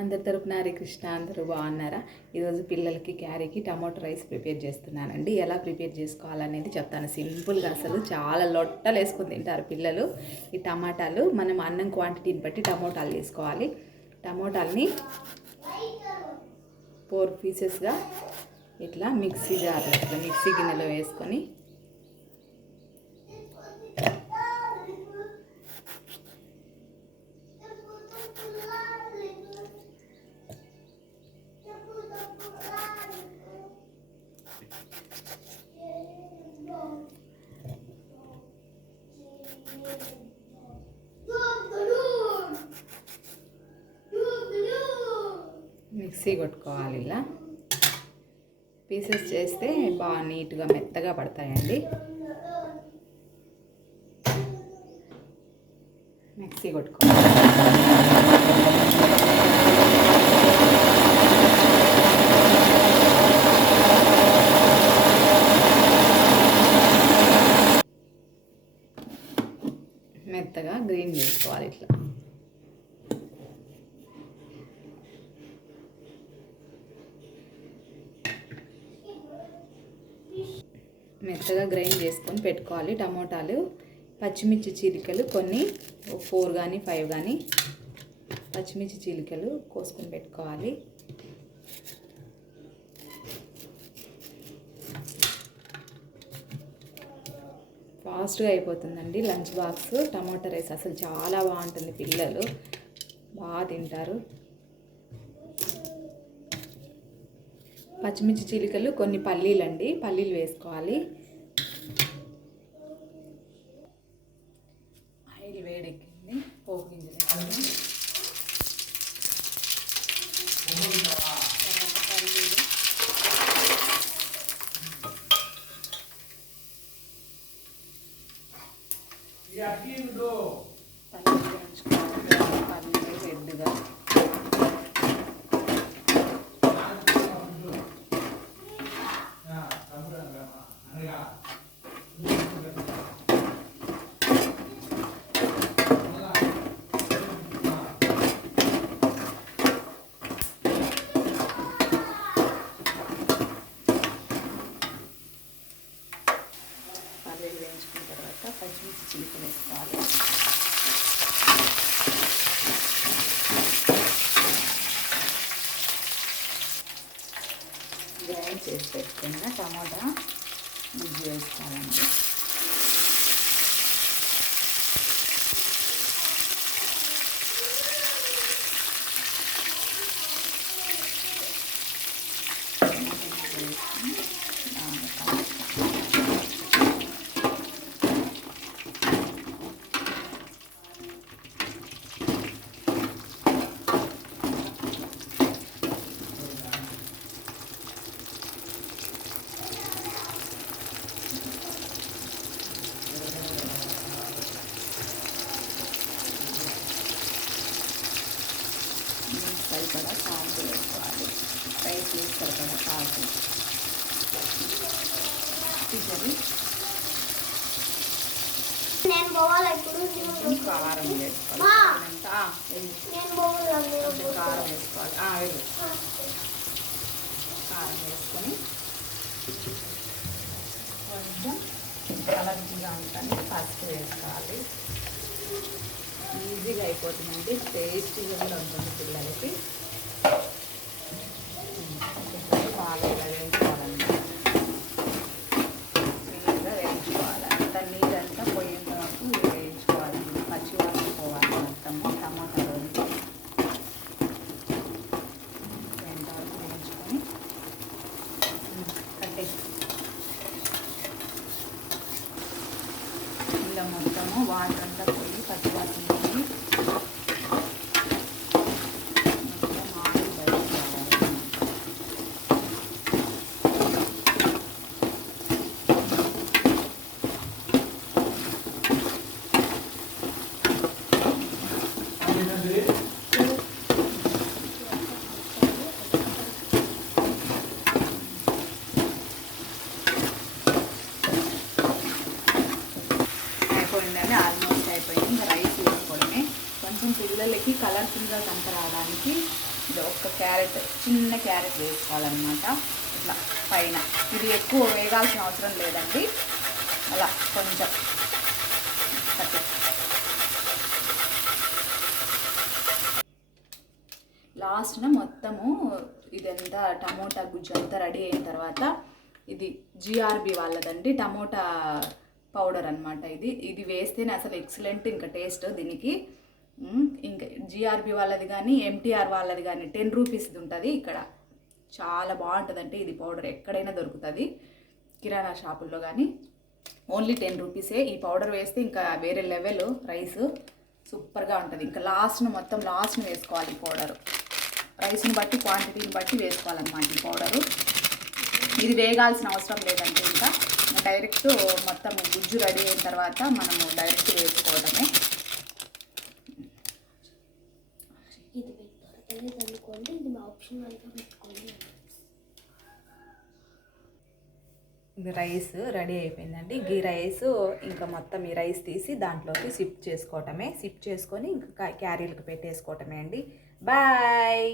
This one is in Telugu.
అందరి తరపున హరే కృష్ణ. అందరూ బాగున్నారా? ఈరోజు పిల్లలకి క్యారీకి టమాటో రైస్ ప్రిపేర్ చేస్తున్నానండి. ఎలా ప్రిపేర్ చేసుకోవాలనేది చెప్తాను. సింపుల్గా, అసలు చాలా లొట్టలు వేసుకొని తింటారు పిల్లలు. ఈ టమాటాలు మనం అన్నం క్వాంటిటీని బట్టి టమోటాలు వేసుకోవాలి. టమోటాలని 4 పీసెస్గా ఇట్లా మిక్సీ గిన్నెలో వేసుకొని మిక్సీ కొట్టుకోవాలి. ఇలా పీసెస్ చేస్తే బాగా నీట్గా మెత్తగా పడతాయండి. మిక్సీ కొట్టుకోవాలి. మెత్తగా గ్రైండ్ చేసుకోవాలి. ఇట్లా మెత్తగా గ్రైండ్ చేసుకొని పెట్టుకోవాలి. టమోటాలు, పచ్చిమిర్చి చీలికలు కొన్ని 4 కానీ 5 కానీ పచ్చిమిర్చి చీలికలు కోసుకొని పెట్టుకోవాలి. ఫాస్ట్గా అయిపోతుందండి లంచ్ బాక్స్. టమాటో రైస్ అసలు చాలా బాగుంటుంది, పిల్లలు బాగా తింటారు. పచ్చిమిర్చి చీలికలు, కొన్ని పల్లీలండి, పల్లీలు వేసుకోవాలి. ఆయిల్ వేడెక్కింది, పోపు గింజలు వేసుకున్నాం. పల్లీలు వేయించుకోవాలి. పల్లీలు రెడ్గా వేయించుకున్న తర్వాత పచ్చిమిర్చి చిలుకలు వేసుకోవాలి. గ్రైండ్ చేసి పెట్టుకున్న టమాటా గుజ్జు వేసుకోవాలండి. సరిపడా సాల్ట్ వేసుకోవాలి. రైస్ వేసి సరిపడా సాల్ట్ ఇది కొంచెం కారం వేసుకోవాలి. కారం వేసుకోవాలి. కారం వేసుకొని కొంచెం కలర్గా ఉంటుంది. పసుపు వేసుకోవాలి. ఈజీగా అయిపోతుందండి, టేస్టీగా కూడా ఉంటుంది పిల్లలకి. బాగా ఇలా వేయించుకోవాలండి. నీట్గా వేయించుకోవాలి. అంత నీరంతా పోయేంత వరకు వేయించుకోవాలి. పచ్చివాసన పోవాలి మొత్తము. టమాటాలు పోయేంత వరకు వేయించుకొని కట్టేసి ఇలా మొత్తము వాటర్ అంతా పోయి పచ్చివాసన పోయి అయిపోయిందని ఆల్మోస్ట్ అయిపోయింది. ఇంకా రైస్ వేసుకోవడమే. కొంచెం పిల్లలకి కలర్ఫుల్గా కనప రావడానికి ఇది ఒక్క క్యారెట్, చిన్న క్యారెట్ వేసుకోవాలన్నమాట. ఇట్లా పైన ఇది ఎక్కువ వేగాల్సిన అవసరం లేదండి, అలా కొంచెం లాస్ట్న మొత్తము ఇదంతా టమోటా గుజ్జు అంతా రెడీ అయిన తర్వాత, ఇది జిఆర్బి వాళ్ళదండి టమోటా పౌడర్ అనమాట. ఇది వేస్తేనే అసలు ఎక్సలెంట్ ఇంకా టేస్ట్ దీనికి. ఇంకా జిఆర్బి వాళ్ళది కానీ ఎంటీఆర్ వాళ్ళది కానీ 10 రూపీస్ది ఉంటుంది ఇక్కడ. చాలా బాగుంటుందంటే ఇది పౌడర్ ఎక్కడైనా దొరుకుతుంది, కిరాణా షాపుల్లో కానీ. ఓన్లీ 10 రూపీసే. ఈ పౌడర్ వేస్తే ఇంకా వేరే లెవెల్ రైస్ సూపర్గా ఉంటుంది. ఇంకా మొత్తం లాస్ట్ను వేసుకోవాలి ఈ పౌడరు. రైస్ని బట్టి క్వాంటిటీని బట్టి వేసుకోవాలన్నమాట ఈ పౌడరు. ఇది వేగాల్సిన అవసరం లేదంటే ఇంకా డైరెక్ట్ మొత్తం గుజ్జు రెడీ అయిన తర్వాత మనము డైరెక్ట్ వేసుకోవడమే. ఇది రైస్ రెడీ అయిపోయిందండి. ఈ రైస్ ఇంకా మొత్తం ఈ రైస్ తీసి దాంట్లోకి సిప్ చేసుకోవటమే. సిప్ చేసుకొని ఇంకా క్యారీలకు పెట్టేసుకోవటమే అండి. బాయ్.